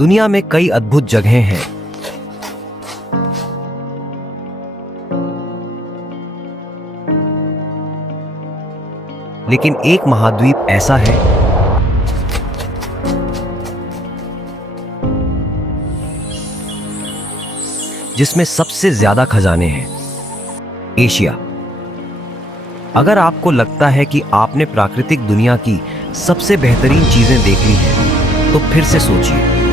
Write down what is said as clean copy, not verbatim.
दुनिया में कई अद्भुत जगहें हैं, लेकिन एक महाद्वीप ऐसा है जिसमें सबसे ज्यादा खजाने हैं। एशिया। अगर आपको लगता है कि आपने प्राकृतिक दुनिया की सबसे बेहतरीन चीजें देख ली हैं, तो फिर से सोचिए।